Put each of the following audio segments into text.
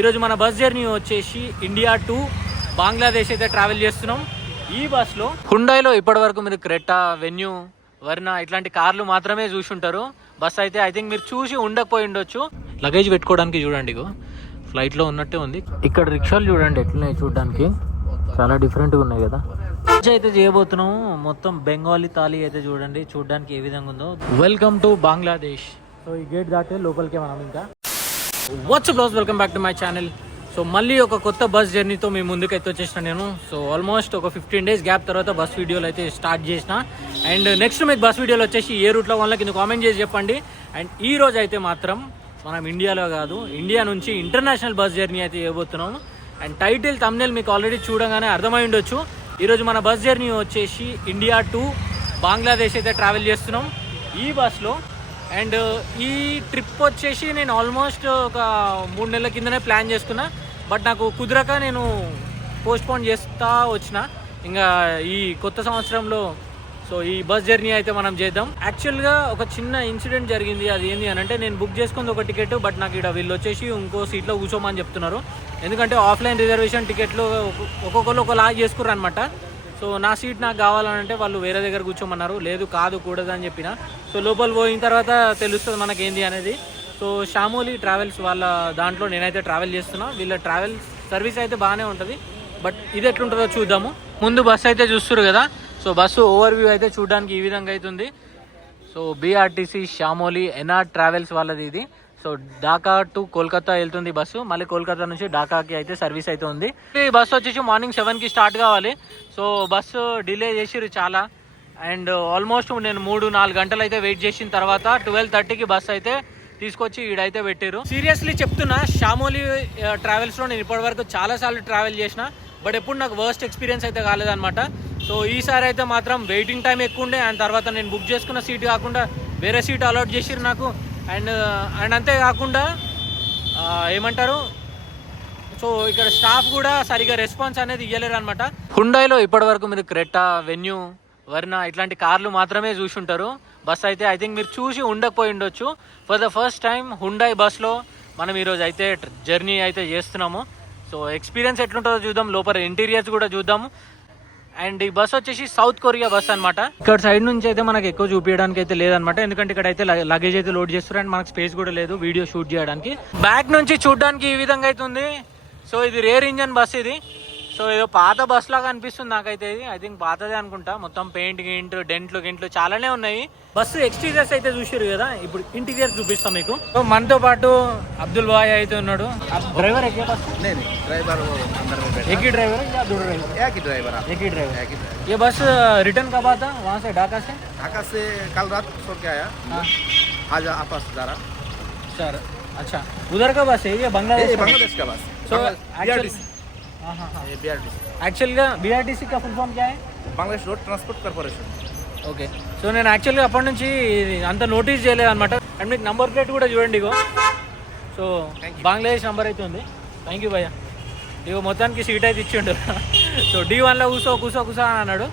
ఈరోజు మన bus journey వచ్చేసి ఇండియా టు బంగ్లాదేశ్ అయితే ట్రావెల్ చేస్తున్నాం. ఈ బస్లో హుండాయిలో ఇప్పటివరకు మీరు క్రెటా, వెన్యూ, వర్నా ఇట్లాంటి కార్లు మాత్రమే చూసి ఉంటారు. బస్ అయితే ఐ థింక్ మీరు చూసి ఉండకపోయి ఉండొచ్చు. లగేజ్ పెట్టుకోవడానికి చూడండి, ఫ్లైట్లో ఉన్నట్టే ఉంది. ఇక్కడ రిక్షాలు చూడండి ఎట్లున్నాయి, చూడడానికి చాలా డిఫరెంట్గా ఉన్నాయి కదా. అయితే చేయబోతున్నాము మొత్తం బెంగాలీ తాళీ అయితే చూడడానికి ఏ విధంగా ఉందో. Welcome to Bangladesh. సో ఈ గేట్ దాటే లోపలికే మనం ఇంకా. WhatsApp bros, welcome back to my channel. So మళ్ళీ ఒక కొత్త బస్ జర్నీతో మీ ముందుకు అయితే వచ్చేసిన నేను. సో ఆల్మోస్ట్ ఒక 15 days గ్యాప్ తర్వాత బస్ వీడియోలు అయితే స్టార్ట్ చేసిన. అండ్ నెక్స్ట్ మీకు బస్ వీడియోలు వచ్చేసి ఏ రూట్లో వాళ్ళ కింద కామెంట్ చేసి చెప్పండి. అండ్ ఈ రోజు అయితే మాత్రం మనం ఇండియాలో కాదు, ఇండియా నుంచి ఇంటర్నేషనల్ బస్ జర్నీ అయితే చేయబోతున్నాం. అండ్ టైటిల్, థంబ్నెయిల్ మీకు ఆల్రెడీ చూడగానే అర్థమై ఉండొచ్చు. ఈరోజు మన బస్ జర్నీ వచ్చేసి ఇండియా టు బంగ్లాదేశ్ అయితే ట్రావెల్ చేస్తున్నాం ఈ బస్లో. అండ్ ఈ ట్రిప్ వచ్చేసి నేను ఆల్మోస్ట్ ఒక 3 నెలల కిందనే ప్లాన్ చేసుకున్నా. బట్ నాకు కుదరక నేను పోస్ట్పోన్ చేస్తూ వచ్చిన. ఇంకా ఈ కొత్త సంవత్సరంలో సో ఈ బస్ జర్నీ అయితే మనం చేద్దాం. యాక్చువల్గా ఒక చిన్న ఇన్సిడెంట్ జరిగింది. అది ఏంటి అని అంటే, నేను బుక్ చేసుకుంది ఒక టికెట్, బట్ నాకు ఇక్కడ వీళ్ళు వచ్చేసి ఇంకో సీట్లో కూర్చోమని చెప్తున్నారు. ఎందుకంటే ఆఫ్లైన్ రిజర్వేషన్ టికెట్లు ఒక్కొక్కరు ఒకలాగా చేసుకుర్రు అనమాట. సో నా సీట్ నాకు కావాలంటే వాళ్ళు వేరే దగ్గర కూర్చోమన్నారు. లేదు, కూడదని చెప్పిన. సో లోపల పోయిన తర్వాత తెలుస్తుంది మనకేంది అనేది. సో షామోలి ట్రావెల్స్ వాళ్ళ దాంట్లో నేనైతే ట్రావెల్ చేస్తున్నా. వీళ్ళ ట్రావెల్ సర్వీస్ అయితే బాగానే ఉంటుంది. బట్ ఇది ఎట్లుంటుందో చూద్దాము. ముందు బస్సు అయితే చూస్తున్నారు కదా. సో బస్సు ఓవర్ వ్యూ అయితే చూడడానికి ఈ విధంగా అవుతుంది. So BRTC Shyamoli NR travels వాళ్ళది ఇది. సో ఢాకా టు కోల్కతా వెళ్తుంది బస్సు. మళ్ళీ కోల్కతా నుంచి ఢాకాకి అయితే సర్వీస్ అయితే ఉంది. ఈ బస్సు వచ్చేసి మార్నింగ్ 7కి స్టార్ట్ కావాలి. సో బస్సు డిలే చేసిరు చాలా. అండ్ ఆల్మోస్ట్ నేను 3-4 గంటలు అయితే వెయిట్ చేసిన తర్వాత 12:30కి బస్సు అయితే తీసుకొచ్చి ఈడైతే పెట్టారు. సీరియస్లీ చెప్తున్నా, షామోలి ట్రావెల్స్లో నేను ఇప్పటివరకు చాలాసార్లు ట్రావెల్ చేసిన, బట్ ఎప్పుడు నాకు వర్స్ట్ ఎక్స్పీరియన్స్ అయితే కాలేదన్నమాట. సో ఈసారి అయితే మాత్రం వెయిటింగ్ టైం ఎక్కువ ఉండే. అండ్ తర్వాత నేను బుక్ చేసుకున్న సీట్ కాకుండా వేరే సీట్ అలాట్ చేసిరు నాకు. అండ్ అంతేకాకుండా ఏమంటారు, సో ఇక్కడ స్టాఫ్ కూడా సరిగా రెస్పాన్స్ అనేది ఇవ్వలేరు అనమాట. హుండాయిలో ఇప్పటివరకు మీరు క్రెటా, వెన్యూ, వర్నా ఇట్లాంటి కార్లు మాత్రమే చూసి ఉంటారు. బస్ అయితే ఐ థింక్ మీరు చూసి ఉండకపోయి ఉండొచ్చు. For the first time Hyundai బస్లో మనం ఈరోజు అయితే జర్నీ అయితే చేస్తున్నాము. సో ఎక్స్పీరియన్స్ ఎట్లుంటుందో చూద్దాం, లోపల ఇంటీరియర్స్ కూడా చూద్దాము. అండ్ ఈ బస్ వచ్చేసి సౌత్ కొరియా బస్ అనమాట. ఇక్కడ సైడ్ నుంచి అయితే మనకి ఎక్కువ చూపించడానికి అయితే లేదనమాట, ఎందుకంటే ఇక్కడ అయితే లగేజ్ అయితే లోడ్ చేస్తారు. అండ్ మనకు స్పేస్ కూడా లేదు వీడియో షూట్ చేయడానికి. బ్యాక్ నుంచి చూడడానికి ఈ విధంగా అయితే ఉంది. సో ఇది రేర్ ఇంజన్ బస్ ఇది. సో ఏదో పాత బస్ లాగా అనిపిస్తుంది నాకైతే. ఇది ఐ థింక్ పాతదే అనుకుంటా. మొత్తం పెయింట్ గింట్, గింట్లు చాలానే ఉన్నాయి. బస్సు ఎక్స్టీరియర్స్ అయితే చూసారు కదా, ఇప్పుడు ఇంటీరియర్స్ చూపిస్తాం మీకు. సో మనతో పాటు అబ్దుల్ భాయ్ అయితే ఉన్నాడు. డ్రైవర్ ఎక్కే బస్ ये बस रिटर्न कब आता वहाँ से ढाका से? ढाका से कल रात सो के आया, आज वापस जा रहा. सर अच्छा, उधर का बस है ये बांग्लादेश का बस. So BRTC. ये BRTC. యాక్చువల్గా బీఆర్టీసీ का फुल फॉर्म क्या है? Bangladesh road transport corporation. Okay. So నేను యాక్చువల్గా అప్పటి నుంచి అంత నోటీస్ చేయలేదు అనమాట. అండ్ మీకు నంబర్ ప్లేట్ కూడా చూడండి ఇగో. సో బంగ్లాదేశ్ నెంబర్ అయితే ఉంది. థ్యాంక్ యూ భయ్య. ఇగో మొత్తానికి సీట్ అయితే ఇచ్చిండు. సో D1లో కూసో అని అన్నాడు.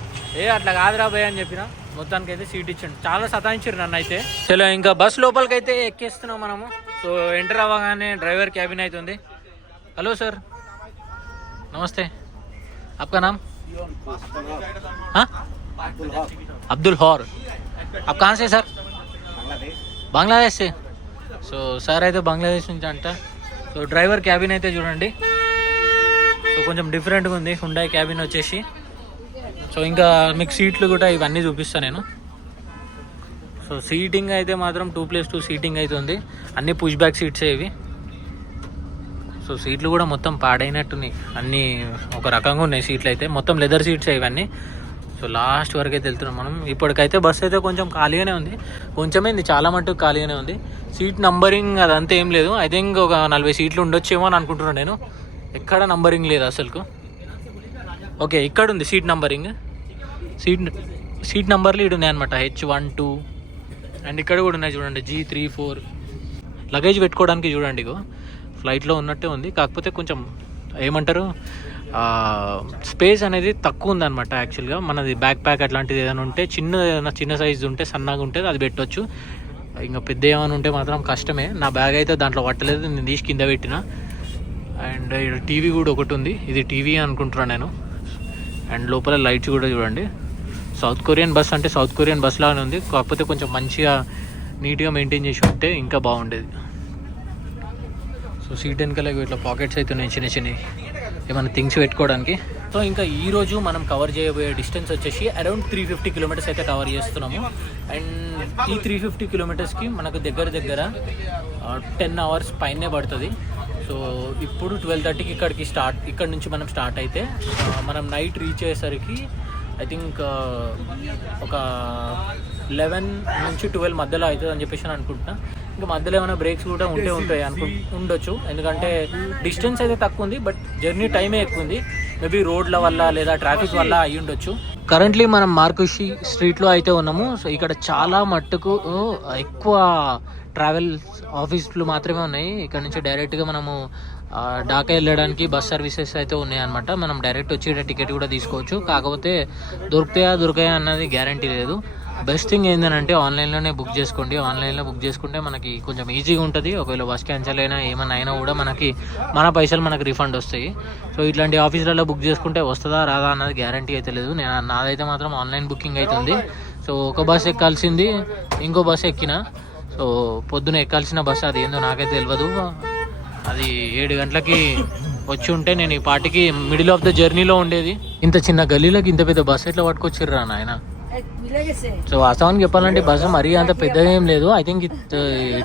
అట్లా కాదురా భయ్య అని చెప్పిన. మొత్తానికి అయితే సీట్ ఇచ్చిండు. చాలా సతాయించారు నన్ను అయితే. చలో ఇంకా బస్ లోపలికి అయితే ఎక్కేస్తున్నాం మనము. సో ఎంటర్ అవ్వగానే డ్రైవర్ క్యాబిన్ అయితే ఉంది. హలో సార్, నమస్తే. आपका नाम? अब्दुल हौर. आप कहाँ से सर? बांग्लादेश से. సో సార్ అయితే బంగ్లాదేశ్ నుంచి అంట. సో డ్రైవర్ క్యాబిన్ అయితే చూడండి. సో కొంచెం డిఫరెంట్గా ఉంది హుండాయ్ క్యాబిన్ వచ్చేసి. సో ఇంకా మీకు సీట్లు కూడా ఇవన్నీ చూపిస్తాను నేను. సో సీటింగ్ అయితే మాత్రం 2+2 సీటింగ్ అయితే ఉంది. అన్ని పుష్ బ్యాక్ సీట్సే ఇవి. సో సీట్లు కూడా మొత్తం పాడైనట్టున్నాయి, అన్నీ ఒక రకంగా ఉన్నాయి సీట్లు అయితే. మొత్తం లెదర్ సీట్స్ ఇవన్నీ. సో లాస్ట్ వరకు అయితే వెళ్తున్నాం మనం. ఇప్పటికైతే బస్ అయితే కొంచెం ఖాళీగానే ఉంది, కొంచెమైంది, చాలా మటుకు ఖాళీగానే ఉంది. సీట్ నంబరింగ్ అదంతా ఏం లేదు. ఐ థింక్ ఒక 40 సీట్లు ఉండొచ్చేమో అని అనుకుంటున్నాను నేను. ఎక్కడ నంబరింగ్ లేదు అసలుకు. ఓకే, ఇక్కడ ఉంది సీట్ నంబరింగ్. సీట్ నెంబర్లు ఇక్కడ ఉన్నాయి అనమాట, H1, 2. అండ్ ఇక్కడ కూడా ఉన్నాయి చూడండి, G3, 4. లగేజ్ పెట్టుకోవడానికి చూడండి ఇగో ఫ్లైట్లో ఉన్నట్టే ఉంది. కాకపోతే కొంచెం ఏమంటారు, స్పేస్ అనేది తక్కువ ఉందన్నమాట. యాక్చువల్గా మనది బ్యాక్ ప్యాక్ అట్లాంటిది ఏదైనా ఉంటే, చిన్న సైజు ఉంటే, సన్నగా ఉంటే అది పెట్టవచ్చు. ఇంకా పెద్ద ఏమైనా ఉంటే మాత్రం కష్టమే. నా బ్యాగ్ అయితే దాంట్లో పట్టలేదు, నేను తీసి కింద పెట్టిన. అండ్ ఇక్కడ టీవీ కూడా ఒకటి ఉంది, ఇది టీవీ అనుకుంటున్నాను నేను. అండ్ లోపల లైట్స్ కూడా చూడండి. సౌత్ కొరియన్ బస్ అంటే సౌత్ కొరియన్ బస్ లాగానే ఉంది, కాకపోతే కొంచెం మంచిగా నీట్గా మెయింటైన్ చేసి ఉంటే ఇంకా బాగుండేది. సో సీట్ వెనకాల ఇట్లా పాకెట్స్ అయితే ఉన్నాయి చిన్న చిన్నవి, ఏమైనా థింగ్స్ పెట్టుకోవడానికి. సో ఇంకా ఈరోజు మనం కవర్ చేయబోయే డిస్టెన్స్ వచ్చేసి అరౌండ్ 350 కిలోమీటర్స్ అయితే కవర్ చేస్తున్నాము. అండ్ ఈ 350 కిలోమీటర్స్కి మనకు దగ్గర 10 అవర్స్ పైనే పడుతుంది. సో ఇప్పుడు 12:30కి ఇక్కడ నుంచి మనం స్టార్ట్ అయితే మనం నైట్ రీచ్ అయ్యేసరికి ఐ థింక్ ఒక 11 నుంచి 12 మధ్యలో అవుతుంది అని చెప్పేసి అనుకుంటున్నా. ఇంకా మధ్యలో ఏమైనా బ్రేక్స్ కూడా ఉంటాయి ఉండొచ్చు, ఎందుకంటే డిస్టెన్స్ అయితే తక్కువ ఉంది, బట్ జర్నీ టైమే ఎక్కువ ఉంది. మేబీ రోడ్ల వల్ల లేదా ట్రాఫిక్ వల్ల అయ్యి ఉండొచ్చు. కరెంట్లీ మనం మార్కుషి స్ట్రీట్లో అయితే ఉన్నాము. సో ఇక్కడ చాలా మట్టుకు ఎక్కువ ట్రావెల్ ఆఫీసులు మాత్రమే ఉన్నాయి. ఇక్కడ నుంచి డైరెక్ట్గా మనము ఢాకా వెళ్ళడానికి బస్ సర్వీసెస్ అయితే ఉన్నాయి అనమాట. మనం డైరెక్ట్ వచ్చి టికెట్ కూడా తీసుకోవచ్చు, కాకపోతే దొరుకుతాయా అన్నది గ్యారంటీ లేదు. బెస్ట్ థింగ్ ఏంటంటే ఆన్లైన్లోనే బుక్ చేసుకోండి. ఆన్లైన్లో బుక్ చేసుకుంటే మనకి కొంచెం ఈజీగా ఉంటుంది. ఒకవేళ బస్ క్యాన్సిల్ అయినా కూడా మన పైసలు మనకి రిఫండ్ వస్తాయి. సో ఇట్లాంటి ఆఫీసులలో బుక్ చేసుకుంటే వస్తుందా రాదా అన్నది గ్యారంటీ అయితే లేదు. నాదైతే మాత్రం ఆన్లైన్ బుకింగ్ అవుతుంది. సో ఒక బస్ ఎక్కాల్సింది ఇంకో బస్ ఎక్కిన. సో పొద్దున ఎక్కాల్సిన బస్ అది ఏందో నాకైతే తెలియదు. అది 7 గంటలకి వచ్చి ఉంటే నేను ఈ పాటికి మిడిల్ ఆఫ్ ద జర్నీలో ఉండేది. ఇంత చిన్న గల్లీలోకి ఇంత పెద్ద బస్ ఎట్లా పట్టుకొచ్చిర్రా నాయన. సో వాస్తవానికి చెప్పాలంటే బస్సు మరీ అంత పెద్దగా ఏం లేదు. ఐ థింక్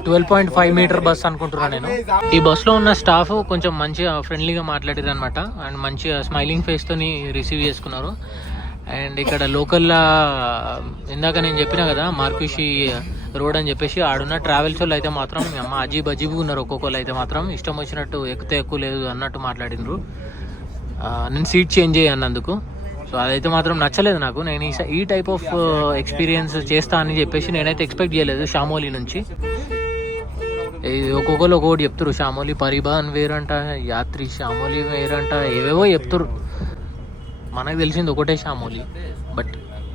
12.5 మీటర్ బస్ అనుకుంటున్నాను నేను. ఈ బస్సులో ఉన్న స్టాఫ్ కొంచెం మంచిగా ఫ్రెండ్లీగా మాట్లాడారు అనమాట. అండ్ మంచిగా స్మైలింగ్ ఫేస్తోని రిసీవ్ చేసుకున్నారు. అండ్ ఇక్కడ లోకల్లో ఇందాక నేను చెప్పినా కదా మార్కుషి రోడ్ అని చెప్పేసి, ఆడున్న ట్రావెల్స్ వాళ్ళు అయితే మాత్రం అమ్మ అజీబు ఉన్నారు. ఒక్కొక్కరు అయితే మాత్రం ఇష్టం వచ్చినట్టు ఎక్కితే ఎక్కువ లేదు అన్నట్టు మాట్లాడినారు. నేను సీట్ చేంజ్ అన్నందుకు. సో అదైతే మాత్రం నచ్చలేదు నాకు. నేను ఈ టైప్ ఆఫ్ ఎక్స్పీరియన్స్ చేస్తా అని చెప్పేసి నేనైతే ఎక్స్పెక్ట్ చేయలేదు షామోలి నుంచి. ఒక్కొక్కరు ఒక్కొక్కటి చెప్తారు. షామోలి పరిబాన్ వేరంట, యాత్రి షామోలి వేరంట, ఏవేవో చెప్తారు. మనకు తెలిసింది ఒకటే షామోలి. బట్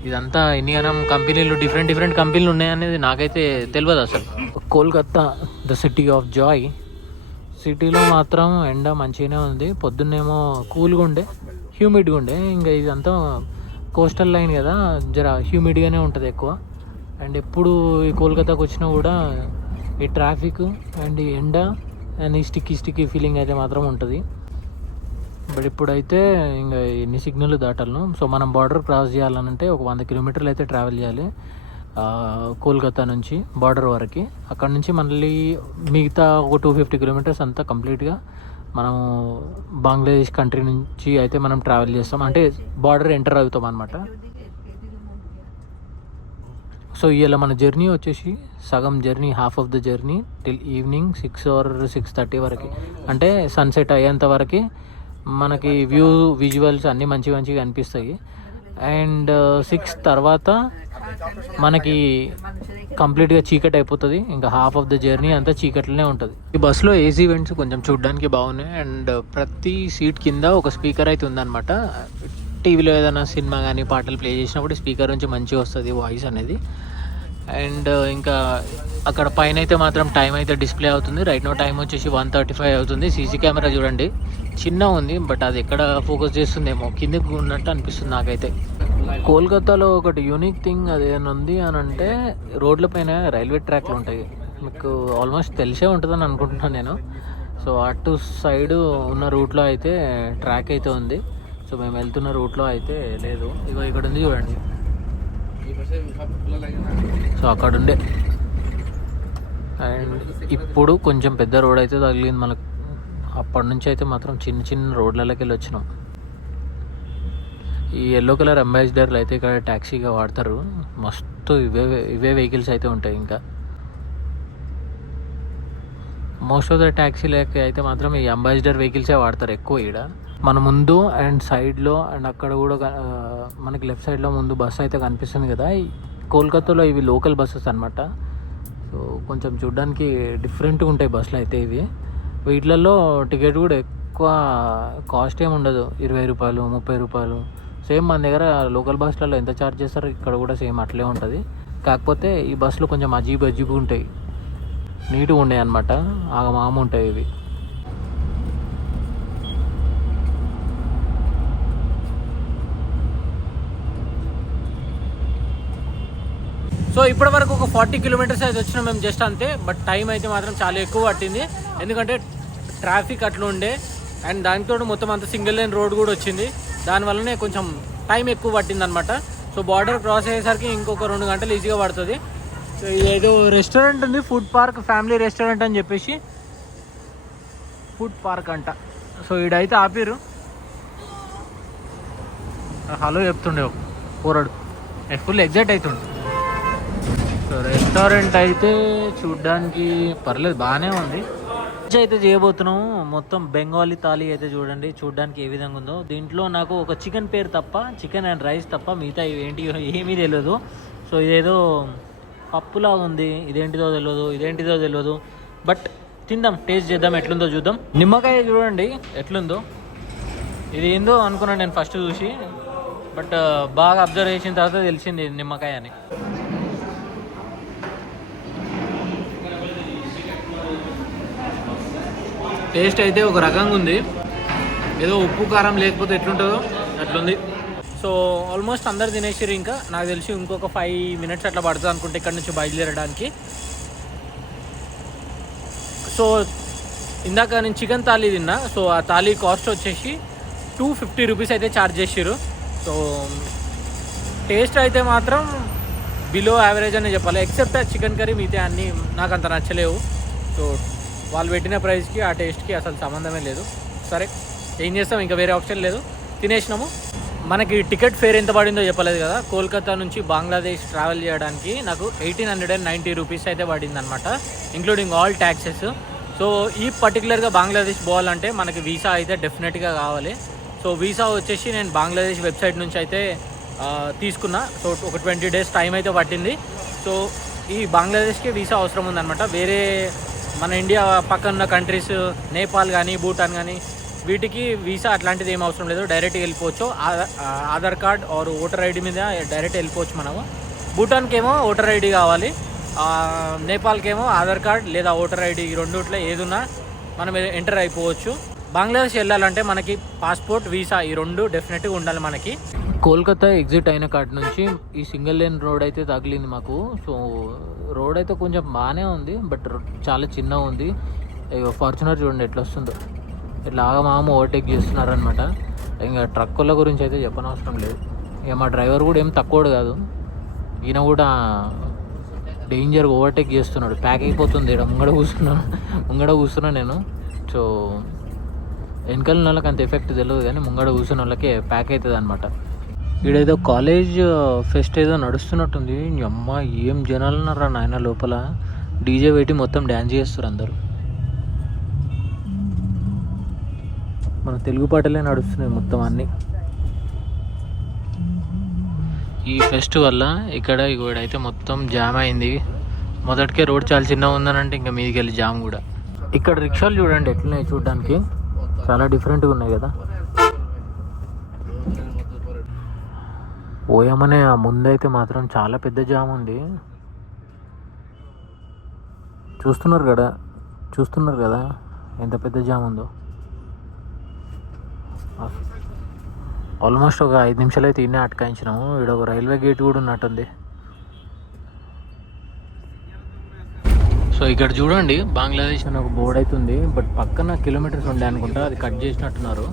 ఇదంతా ఎన్నిగనం కంపెనీలు డిఫరెంట్ కంపెనీలు ఉన్నాయనేది నాకైతే తెలియదు అసలు. Kolkata the city of Joy. సిటీలో మాత్రం ఎండ మంచిగానే ఉంది. పొద్దున్నేమో కూల్గా ఉండే, హ్యూమిడ్గా ఉండే. ఇంకా ఇదంతా కోస్టల్ లైన్ కదా, జర హ్యూమిడ్గానే ఉంటుంది ఎక్కువ. అండ్ ఎప్పుడు ఈ కోల్కతాకు వచ్చినా కూడా ఈ ట్రాఫిక్ అండ్ ఈ ఎండ అండ్ ఈ స్టిక్కీ ఫీలింగ్ అయితే మాత్రం ఉంటుంది. బట్ ఇప్పుడైతే ఇంకా ఎన్ని సిగ్నల్ దాటాలను. సో మనం బార్డర్ క్రాస్ చేయాలనంటే ఒక 100 కిలోమీటర్లు అయితే ట్రావెల్ చేయాలి కోల్కతా నుంచి బార్డర్ వరకు. అక్కడ నుంచి మళ్ళీ మిగతా ఒక 250 కిలోమీటర్స్ అంతా కంప్లీట్గా మనము బంగ్లాదేశ్ కంట్రీ నుంచి అయితే మనం ట్రావెల్ చేస్తాం, అంటే బార్డర్ ఎంటర్ అవుతాం అనమాట. సో ఇలా మన జర్నీ వచ్చేసి సగం journey, half of the journey till evening 6 or 6:30 వరకు, అంటే సన్సెట్ అయ్యేంత వరకు మనకి విజువల్స్ అన్నీ మంచిగా అనిపిస్తాయి. అండ్ 6 తర్వాత మనకి కంప్లీట్గా చీకటి అయిపోతుంది. ఇంకా హాఫ్ ఆఫ్ ద జర్నీ అంతా చీకట్లోనే ఉంటుంది. ఈ బస్సులో ఏసీ వెంట్స్ కొంచెం చూడడానికి బాగున్నాయి. అండ్ ప్రతి సీట్ కింద ఒక స్పీకర్ అయితే ఉందన్నమాట. టీవీలో ఏదైనా సినిమా కానీ పాటలు ప్లే చేసినప్పుడు స్పీకర్ నుంచి మంచిగా వస్తుంది వాయిస్ అనేది. అండ్ ఇంకా అక్కడ పైన అయితే మాత్రం టైం అయితే డిస్ప్లే అవుతుంది. రైట్ నో టైం వచ్చేసి 1:35 అవుతుంది. సీసీ కెమెరా చూడండి చిన్న ఉంది, బట్ అది ఎక్కడ ఫోకస్ చేస్తుందేమో, కిందకి ఉన్నట్టు అనిపిస్తుంది నాకైతే. కోల్కతాలో ఒకటి యూనిక్ థింగ్ అదేనా ఉంది అని అంటే, రోడ్ల పైన రైల్వే ట్రాక్లు ఉంటాయి. మీకు ఆల్మోస్ట్ తెలిసే ఉంటుందని అనుకుంటున్నాను నేను. సో అటు సైడ్ ఉన్న రూట్లో అయితే ట్రాక్ అయితే ఉంది. సో మేము వెళ్తున్న రూట్లో అయితే లేదు. ఇగో ఇక్కడ ఉంది చూడండి. సో అక్కడ ఉండే. అండ్ ఇప్పుడు కొంచెం పెద్ద రోడ్ అయితే తగిలింది మనకు. అప్పటి నుంచి అయితే మాత్రం చిన్న రోడ్లలోకి వెళ్ళి వచ్చినాం. ఈ ఎల్లో కలర్ అంబాసిడర్లు అయితే ఇక్కడ ట్యాక్సీగా వాడతారు. మస్తు ఇవే వెహికల్స్ అయితే ఉంటాయి. ఇంకా మోస్ట్ ఆఫ్ ద ట్యాక్సీలకి అయితే మాత్రం ఈ అంబాసిడర్ వెహికల్సే వాడతారు ఎక్కువ. ఇక్కడ మన ముందు అండ్ సైడ్లో అండ్ అక్కడ కూడా మనకి లెఫ్ట్ సైడ్లో ముందు బస్సు అయితే కనిపిస్తుంది కదా. కోల్కతాలో ఇవి లోకల్ బస్సెస్ అనమాట. సో కొంచెం చూడడానికి డిఫరెంట్గా ఉంటాయి బస్సులు అయితే ఇవి. వీటిలలో టికెట్ కూడా ఎక్కువ కాస్ట్ ఏమి ఉండదు, 20 రూపాయలు 30 రూపాయలు. సేమ్ మన దగ్గర లోకల్ బస్సులలో ఎంత ఛార్జ్ చేస్తారో ఇక్కడ కూడా సేమ్ అట్లే ఉంటుంది. కాకపోతే ఈ బస్సులు కొంచెం అజీబు ఉంటాయి, నీట్గా ఉంటాయి అనమాట. ఆగమామ ఉంటాయి ఇవి. సో ఇప్పటి వరకు ఒక 40 కిలోమీటర్స్ అయితే వచ్చినాం మేము జస్ట్ అంతే. బట్ టైం అయితే మాత్రం చాలా ఎక్కువ పట్టింది, ఎందుకంటే ట్రాఫిక్ అట్లా ఉండే అండ్ దానితో మొత్తం అంత సింగిల్ లైన్ రోడ్ కూడా వచ్చింది. దానివల్లనే కొంచెం టైం ఎక్కువ పట్టింది అనమాట. సో బార్డర్ క్రాస్ అయ్యేసరికి ఇంకొక 2 గంటలు ఈజీగా పడుతుంది. సో ఏదో రెస్టారెంట్ ఉంది, ఫుడ్ పార్క్ ఫ్యామిలీ రెస్టారెంట్ అని చెప్పేసి, ఫుడ్ పార్క్ అంట. సో ఈడైతే ఆపిరు, హలో చెప్తుండే పోరాడు, ఫుల్ ఎగ్జైట్ అవుతుండే. సో రెస్టారెంట్ అయితే చూడ్డానికి పర్లేదు, బాగానే ఉంది. అయితే చేయబోతున్నాము మొత్తం బెంగాలీ థాలీ అయితే చూడండి, చూడడానికి ఏ విధంగా ఉందో. దీంట్లో నాకు ఒక చికెన్ పేరు తప్ప, చికెన్ అండ్ రైస్ తప్ప మిగతా ఏంటి ఏమీ తెలియదు. సో ఇదేదో పప్పులాగా ఉంది, ఇదేంటిదో తెలియదు. బట్ తిందాం, టేస్ట్ చేద్దాం, ఎట్లుందో చూద్దాం. నిమ్మకాయ చూడండి ఎట్లుందో, ఇది ఏందో అనుకున్నాను నేను ఫస్ట్ చూసి, బట్ బాగా అబ్జర్వ్ చేసిన తర్వాత తెలిసింది నిమ్మకాయ అని. టేస్ట్ అయితే ఒక రకంగా ఉంది, ఏదో ఉప్పు కారం లేకపోతే ఎట్లుంటుందో అట్లుంది. సో ఆల్మోస్ట్ అందరు తినేసారు, ఇంకా నాకు తెలిసి ఇంకొక 5 మినిట్స్ అట్లా పడుతుంది అనుకుంటే ఇక్కడ నుంచి బయలుదేరడానికి. సో ఇందాక నేను చికెన్ థాలీ తిన్నా, సో ఆ థాలీ కాస్ట్ వచ్చేసి 250 రూపీస్ అయితే ఛార్జ్ చేసారు. సో టేస్ట్ అయితే మాత్రం బిలో యావరేజ్ అనే చెప్పాలి, ఎక్సెప్ట్ ఆ చికెన్ కర్రీ, మిగతా అన్నీ నాకు అంత నచ్చలేవు. సో వాళ్ళు పెట్టిన ప్రైస్కి ఆ టేస్ట్కి అసలు సంబంధమే లేదు. సరే ఏం చేస్తాం, ఇంకా వేరే ఆప్షన్ లేదు, తినేసినాము. మనకి టికెట్ ఫేర్ ఎంత పడిందో చెప్పలేదు కదా. కోల్కతా నుంచి బంగ్లాదేశ్ ట్రావెల్ చేయడానికి నాకు 1890 రూపీస్ అయితే పడింది అనమాట, ఇంక్లూడింగ్ ఆల్ ట్యాక్సెస్. సో ఈ పర్టికులర్గా బంగ్లాదేశ్ పోవాలంటే మనకి వీసా అయితే డెఫినెట్గా కావాలి. సో వీసా వచ్చేసి నేను బంగ్లాదేశ్ వెబ్సైట్ నుంచి అయితే తీసుకున్నా. సో ఒక 20 డేస్ టైం అయితే పట్టింది. సో ఈ బంగ్లాదేశ్కి వీసా అవసరం ఉందన్నమాట. వేరే మన ఇండియా పక్కన ఉన్న కంట్రీస్, నేపాల్ కానీ భూటాన్ కానీ, వీటికి వీసా అట్లాంటిది ఏం అవసరం లేదు, డైరెక్ట్గా వెళ్ళిపోవచ్చు. Aadhaar card or voter ID మీద డైరెక్ట్ వెళ్ళిపోవచ్చు మనము. భూటాన్కి ఏమో ఓటర్ ఐడి కావాలి, నేపాల్కి ఏమో ఆధార్ కార్డ్ లేదా ఓటర్ ఐడి, ఈ రెండిట్లో ఏదున్నా మనం ఎంటర్ అయిపోవచ్చు. బంగ్లాదేశ్ వెళ్ళాలంటే మనకి పాస్పోర్ట్, వీసా ఈ రెండు డెఫినెట్గా ఉండాలి మనకి. కోల్కతా ఎగ్జిట్ అయిన కాడ నుంచి ఈ సింగిల్ లేన్ రోడ్ అయితే తగిలింది మాకు. సో రోడ్ అయితే కొంచెం బాగానే ఉంది, బట్ చాలా చిన్నగా ఉంది. ఫార్చునర్ చూడండి ఎట్లా వస్తుందో, ఇట్లా మామ ఓవర్టేక్ చేస్తున్నారు అనమాట. ఇంకా ట్రక్కుల గురించి అయితే చెప్పనవసరం లేదు. ఇక మా డ్రైవర్ కూడా ఏం తక్కువడు కాదు, ఈయన కూడా డేంజర్గా ఓవర్టేక్ చేస్తున్నాడు. ప్యాక్ అయిపోతుంది, ఇక్కడ ముంగడ కూర్చున్నా నేను. సో వెనకాల వాళ్ళకి అంత ఎఫెక్ట్ తెలియదు, కానీ ముంగడ కూర్చున్న వాళ్ళకి ప్యాక్ అవుతుంది అనమాట. ఈడేదో కాలేజ్ ఫెస్ట్ ఏదో నడుస్తున్నట్టుంది. అమ్మ ఏం జనాలు ఉన్నారా నాయన లోపల, డీజే పెట్టి మొత్తం డ్యాన్స్ చేస్తారు అందరూ. మన తెలుగు పాటలే నడుస్తున్నాయి మొత్తం అన్నీ. ఈ ఫెస్ట్ వల్ల ఇక్కడ ఇక్కడైతే మొత్తం జామ్ అయింది. మొదటికే రోడ్ చాలా చిన్నగా ఉందనంటే ఇంకా మీదికి వెళ్ళి జామ్ కూడా. ఇక్కడ రిక్షాలు చూడండి ఎట్లున్నాయి, చూడడానికి చాలా డిఫరెంట్గా ఉన్నాయి కదా. ఓయమనే ముందైతే మాత్రం చాలా పెద్ద జామ్ ఉంది. చూస్తున్నారు కదా ఎంత పెద్ద జామ్ ఉందో. ఆల్మోస్ట్ ఒక 5 నిమిషాలు అయితే ఇన్నే అటకాయించినాము. ఇక్కడ ఒక రైల్వే గేట్ కూడా ఉన్నట్టుంది. సో ఇక్కడ చూడండి బంగ్లాదేశ్ అని ఒక బోర్డు అయితే ఉంది, బట్ పక్కన కిలోమీటర్స్ ఉండే అనుకుంటా, అది కట్ చేసినట్టున్నారు.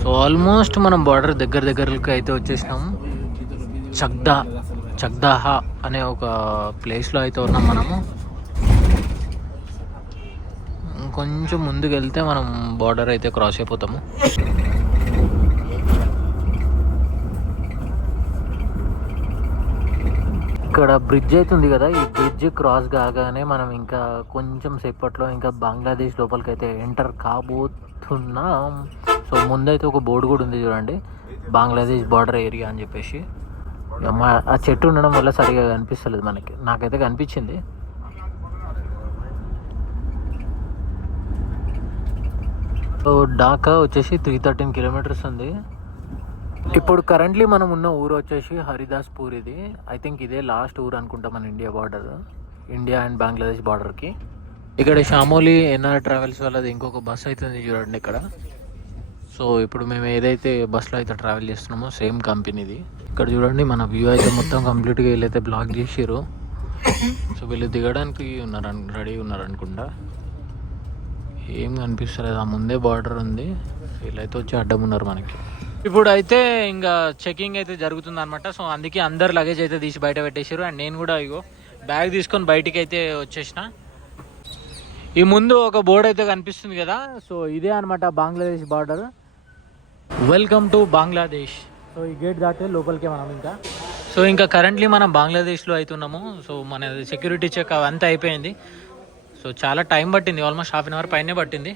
సో ఆల్మోస్ట్ మనం బార్డర్ దగ్గరకి అయితే వచ్చేసినాం. చక్దాహా అనే ఒక ప్లేస్లో అయితే ఉన్నాం మనము. కొంచెం ముందుకు వెళ్తే మనం బార్డర్ అయితే క్రాస్ అయిపోతాము. ఇక్కడ బ్రిడ్జ్ అయితే ఉంది కదా, ఈ బ్రిడ్జ్ క్రాస్ కాగానే మనం ఇంకా కొంచెం సేపట్లో ఇంకా బంగ్లాదేశ్ లోపలికి అయితే ఎంటర్ కాబోతున్నాం. సో ముందైతే ఒక బోర్డు కూడా ఉంది చూడండి, బంగ్లాదేశ్ బార్డర్ ఏరియా అని చెప్పేసి. ఆ చెట్టు ఉండడం వల్ల సరిగా కనిపిస్తలేదు మనకి, నాకైతే కనిపించింది. సో ఢాకా వచ్చేసి 313 కిలోమీటర్స్ ఉంది. ఇప్పుడు కరెంట్లీ మనం ఉన్న ఊరు వచ్చేసి హరిదాస్పూర్. ఇది ఐ థింక్ ఇదే లాస్ట్ ఊరు అనుకుంటా మన ఇండియా అండ్ బంగ్లాదేశ్ బార్డర్కి. ఇక్కడ షామోలి ఎన్ఆర్ ట్రావెల్స్ వాళ్ళది ఇంకొక బస్ అవుతుంది చూడండి ఇక్కడ. సో ఇప్పుడు మేము ఏదైతే బస్సులో అయితే ట్రావెల్ చేస్తున్నామో సేమ్ కంపెనీది. ఇక్కడ చూడండి మన వ్యూ అయితే మొత్తం కంప్లీట్గా వీళ్ళైతే బ్లాక్ చేసారు. సో వీళ్ళు దిగడానికి రెడీ ఉన్నారు అనుకుంటా. ఏం కనిపిస్తలేదు, ఆ ముందే బార్డర్ ఉంది, వీళ్ళైతే వచ్చి అడ్డం ఉన్నారు మనకి. ఇప్పుడు అయితే ఇంకా చెకింగ్ అయితే జరుగుతుంది అనమాట. సో అందుకే అందరు లగేజ్ అయితే తీసి బయట పెట్టేశారు. అండ్ నేను కూడా ఇగో బ్యాగ్ తీసుకొని బయటికి అయితే వచ్చేసిన. ఈ ముందు ఒక బోర్డు అయితే కనిపిస్తుంది కదా, సో ఇదే అనమాట Bangladesh border. Welcome to Bangladesh. So ఈ గేట్ దాటే లోపలికే మనం ఇంకా కరెంట్లీ మనం బంగ్లాదేశ్లో అవుతున్నాము. సో మన సెక్యూరిటీ చెక్ అవంతా అయిపోయింది. సో చాలా టైం పట్టింది, ఆల్మోస్ట్ హాఫ్ అన్ అవర్ పైనే పట్టింది.